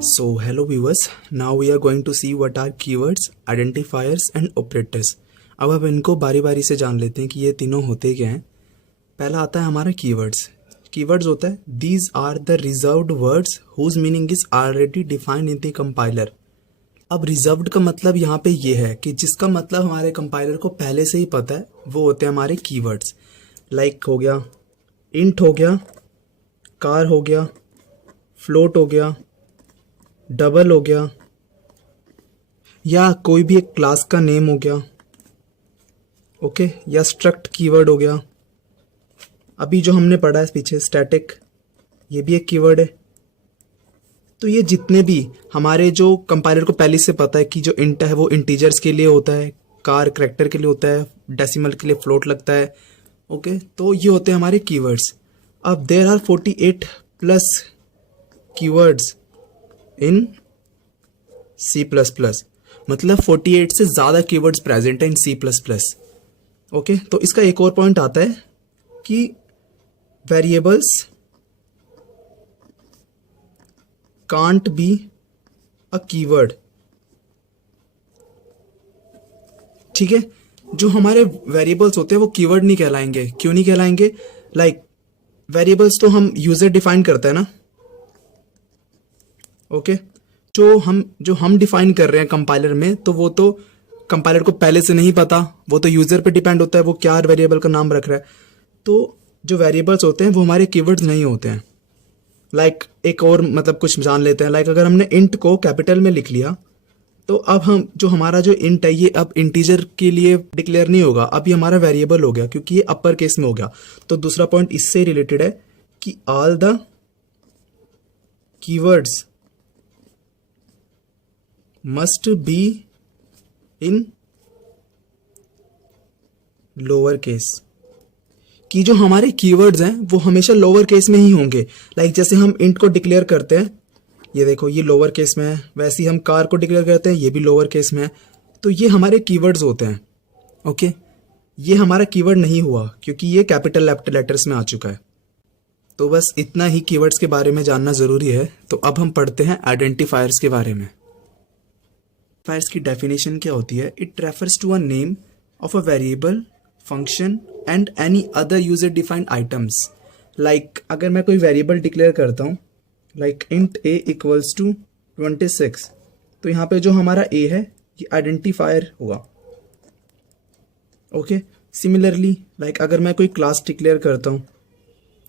So hello viewers, now we are going to see what are keywords, identifiers and operators. अब हम इनको बारी बारी से जान लेते हैं कि ये तीनों होते क्या हैं। पहला आता है हमारा कीवर्ड्स। कीवर्ड्स होता है these are the reserved words whose meaning is already defined in the compiler. अब रिजर्व्ड का मतलब यहाँ पे ये है कि जिसका मतलब हमारे कंपाइलर को पहले से ही पता है, वो होते हैं हमारे कीवर्ड्स। लाइक हो गया इंट, हो गया कार, हो गया फ्लोट, हो गया डबल, हो गया या कोई भी एक क्लास का नेम हो गया, ओके, या स्ट्रक्ट कीवर्ड हो गया। अभी जो हमने पढ़ा है पीछे स्टैटिक, ये भी एक कीवर्ड है। तो ये जितने भी हमारे जो कंपाइलर को पहले से पता है कि जो इंट है वो इंटीजर्स के लिए होता है, कार करैक्टर के लिए होता है, डेसिमल के लिए फ्लोट लगता है, ओके, तो ये होते हैं हमारे कीवर्ड्स। अब there are 48 plus keywords in C++, मतलब 48 से ज़्यादा कीवर्ड्स प्रेजेंट है इन C++, ओके। तो इसका एक और पॉइंट आता है कि variables can't be a keyword, ठीक है। जो हमारे वेरिएबल्स होते हैं वो कीवर्ड नहीं कहलाएंगे। क्यों नहीं कहलाएंगे? लाइक वेरिएबल्स तो हम यूजर डिफाइन करते हैं ना, ओके। जो हम डिफाइन कर रहे हैं कंपाइलर में, तो वो तो कंपाइलर को पहले से नहीं पता, वो तो यूजर पे डिपेंड होता है वो क्या वेरिएबल का नाम रख रहा है। तो जो वेरिएबल्स होते हैं वो हमारे कीवर्ड्स नहीं होते हैं। लाइक एक और मतलब कुछ जान लेते हैं। लाइक अगर हमने इंट को कैपिटल में लिख लिया, तो अब हम जो हमारा जो इंट है ये अब इंटीजर के लिए डिक्लेयर नहीं होगा, अब ये हमारा वेरिएबल हो गया क्योंकि ये अपर केस में हो गया। तो दूसरा पॉइंट इससे रिलेटेड है कि all the keywords must be in lower case, कि जो हमारे कीवर्ड्स हैं वो हमेशा लोअर केस में ही होंगे। लाइक जैसे हम इंट को डिक्लेयर करते हैं, ये देखो ये लोअर केस में है, वैसे ही हम कार को डिक्लेयर करते हैं, ये भी लोअर केस में है। तो ये हमारे कीवर्ड्स होते हैं, ओके। ये हमारा कीवर्ड नहीं हुआ क्योंकि ये कैपिटल लेटर्स में आ चुका है। तो बस इतना ही कीवर्ड्स के बारे में जानना जरूरी है। तो अब हम पढ़ते हैं आइडेंटिफायर्स के बारे में। आइडेंटिफायर्स की डेफिनेशन क्या होती है? It refers to a name of a variable, function and any other user defined items. Like अगर मैं कोई वेरिएबल डिक्लेयर करता हूँ, like int a equals to 26, तो यहाँ पे जो हमारा a है ये आइडेंटिफायर होगा, ओके। सिमिलरली लाइक अगर मैं कोई क्लास डिक्लेयर करता हूँ,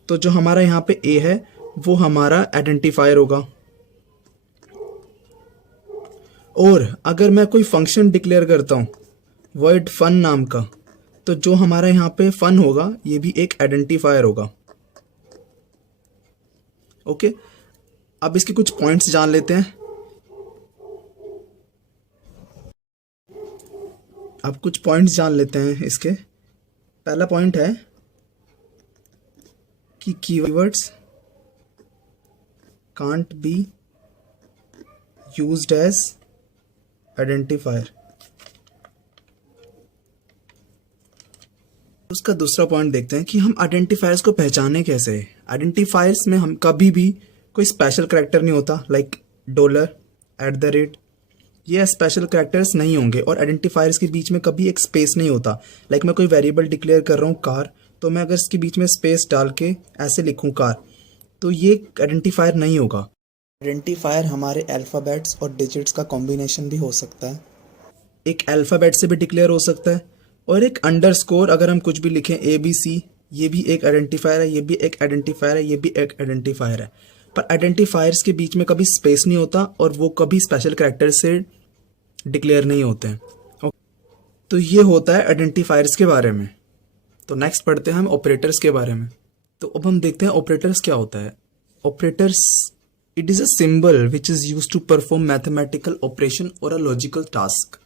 तो जो हमारा यहाँ पे a है वो हमारा आइडेंटिफायर होगा। और अगर मैं कोई फंक्शन डिक्लेयर करता हूँ वर्ड फन नाम का, तो जो हमारा यहाँ पे फन होगा ये भी एक आइडेंटिफायर होगा, ओके। अब इसके कुछ पॉइंट्स जान लेते हैं। अब कुछ पॉइंट्स जान लेते हैं इसके। पहला पॉइंट है कि keywords can't be used as identifier. उसका दूसरा पॉइंट देखते हैं कि हम आइडेंटिफायर्स को पहचाने कैसे। आइडेंटिफायर्स में हम कभी भी कोई स्पेशल कैरेक्टर नहीं होता, लाइक $@ ये स्पेशल कैरेक्टर्स नहीं होंगे। और आइडेंटिफायर्स के बीच में कभी एक स्पेस नहीं होता। लाइक मैं कोई वेरिएबल डिक्लेयर कर रहा हूँ कार, तो मैं अगर इसके बीच में स्पेस डाल के ऐसे लिखूँ कार, तो ये आइडेंटिफायर नहीं होगा। आइडेंटिफायर हमारे अल्फ़ाबेट्स और डिजिट्स का कॉम्बिनेशन भी हो सकता है। एक अल्फ़ाबेट से भी डिक्लेयर हो सकता है, और एक अंडरस्कोर अगर हम कुछ भी लिखें ABC, ये भी एक आइडेंटिफायर है, ये भी एक आइडेंटिफायर है, ये भी एक आइडेंटिफायर है। पर आइडेंटिफायर्स के बीच में कभी स्पेस नहीं होता और वो कभी स्पेशल कैरेक्टर से डिक्लेयर नहीं होते हैं। तो ये होता है आइडेंटिफायर्स के बारे में। तो नेक्स्ट पढ़ते हैं हम ऑपरेटर्स के बारे में। तो अब हम देखते हैं ऑपरेटर्स क्या होता है। Operators, it is a symbol which is use to perform mathematical operation और अ लॉजिकल टास्क।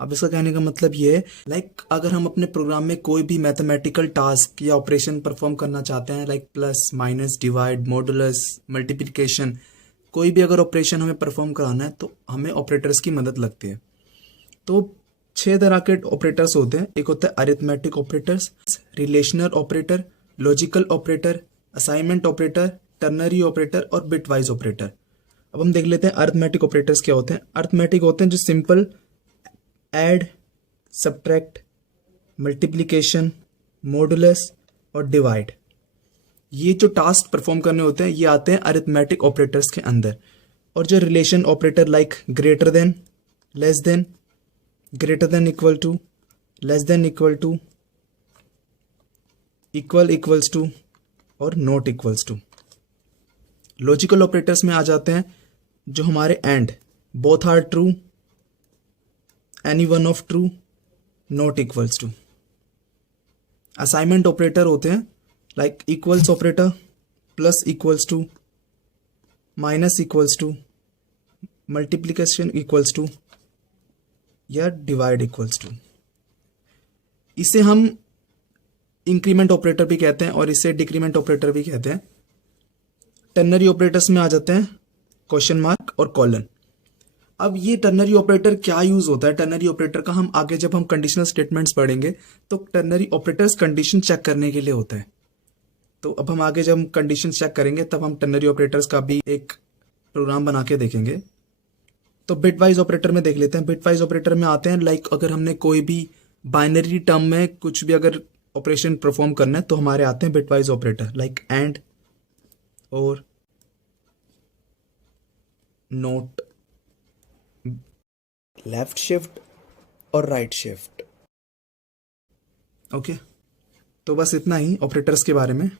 अब इसका कहने का मतलब ये है, लाइक अगर हम अपने प्रोग्राम में कोई भी मैथमेटिकल टास्क या ऑपरेशन परफॉर्म करना चाहते हैं, like plus, minus, divide, modulus, multiplication, कोई भी अगर ऑपरेशन हमें परफॉर्म कराना है तो हमें ऑपरेटर्स की मदद लगती है। तो 6 तरह के ऑपरेटर्स होते हैं। एक होता है arithmetic operators, relational operator, logical operator, assignment operator, ternary operator और बिटवाइज ऑपरेटर। अब हम देख लेते हैं अरिथमेटिक ऑपरेटर्स क्या होते हैं। अरिथमेटिक होते हैं जो simple add, subtract, multiplication, modulus और डिवाइड, ये जो टास्क परफॉर्म करने होते हैं ये आते हैं अरिथमेटिक ऑपरेटर्स के अंदर। और जो relation operator like greater than, less than, greater than equal to, less than equal to, equal equals to और not equals to. Logical operators में आ जाते हैं जो हमारे and, both are true, any one of true, not equals to. Assignment operator होते हैं like equals operator, plus equals to, minus equals to, multiplication equals to या डिवाइड इक्वल्स टू। इसे हम इंक्रीमेंट ऑपरेटर भी कहते हैं और इसे डिक्रीमेंट ऑपरेटर भी कहते हैं। टर्नरी ऑपरेटर्स में आ जाते हैं क्वेश्चन मार्क और कॉलन। अब ये टर्नरी ऑपरेटर क्या यूज होता है, टर्नरी ऑपरेटर का हम आगे जब हम कंडीशनल स्टेटमेंट्स पढ़ेंगे तो टर्नरी ऑपरेटर्स कंडीशन चेक करने के लिए होता है। तो अब हम आगे जब कंडीशन चेक करेंगे तब हम टर्नरी ऑपरेटर्स का भी एक प्रोग्राम बना के देखेंगे। तो बिटवाइज ऑपरेटर में देख लेते हैं। बिटवाइज ऑपरेटर में आते हैं लाइक अगर हमने कोई भी बाइनरी टर्म में कुछ भी अगर ऑपरेशन परफॉर्म करना है तो हमारे आते हैं बिटवाइज ऑपरेटर लाइक एंड और नोट, लेफ्ट शिफ्ट और राइट शिफ्ट। ओके, तो बस इतना ही ऑपरेटर्स के बारे में।